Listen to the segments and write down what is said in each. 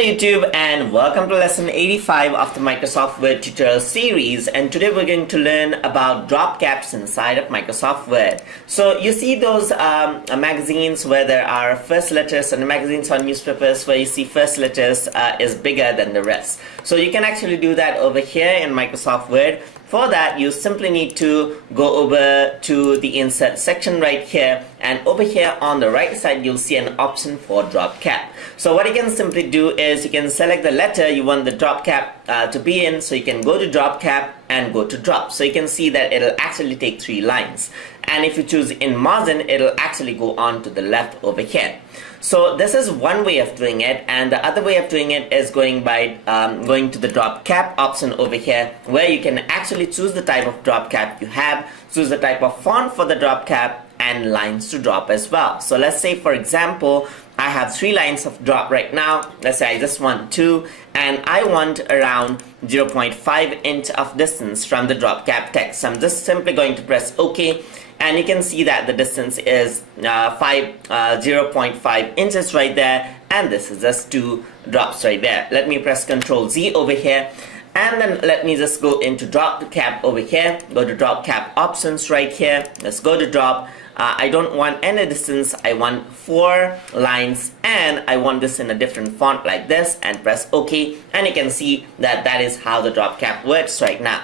YouTube, and welcome to lesson 85 of the Microsoft Word tutorial series. And today we're going to learn about drop caps inside of Microsoft Word. So you see those magazines where there are first letters, and the magazines or newspapers where you see first letters is bigger than the rest. So you can actually do that over here in Microsoft Word. For that, you simply need to go over to the insert section right here, and over here on the right side you'll see an option for drop cap. So what you can simply do is you can select the letter you want the drop cap to be in. So you can go to drop cap and go to drop. So you can see that it'll actually take 3 lines, and if you choose in margin, it'll actually go on to the left over here. So this is one way of doing it, and the other way of doing it is going to the drop cap option over here, where you can actually choose the type of drop cap you have, choose the type of font for the drop cap, and lines to drop as well. So let's say, for example, I have 3 lines of drop right now. Let's say I just want 2, and I want around 0.5 inch of distance from the drop cap text. So I'm just simply going to press OK, and you can see that the distance is 0.5 inches right there, and this is just 2 drops right there. Let me press Ctrl Z over here, and then let me just go into drop cap over here, go to drop cap options right here. Let's go to drop. I don't want any distance, I want 4 lines, and I want this in a different font like this, and press OK, and you can see that that is how the drop cap works right now.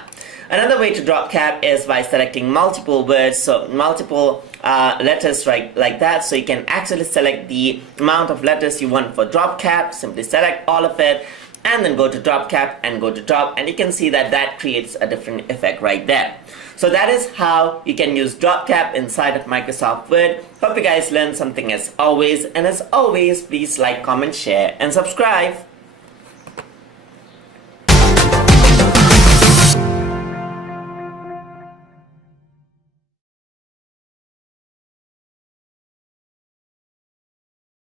Another way to drop cap is by selecting multiple words, so multiple letters like that. So you can actually select the amount of letters you want for drop cap, simply select all of it, and then go to drop cap and go to drop, and you can see that that creates a different effect right there. So that is how you can use drop cap inside of Microsoft Word. Hope you guys learned something as always, and as always, please like, comment, share, and subscribe.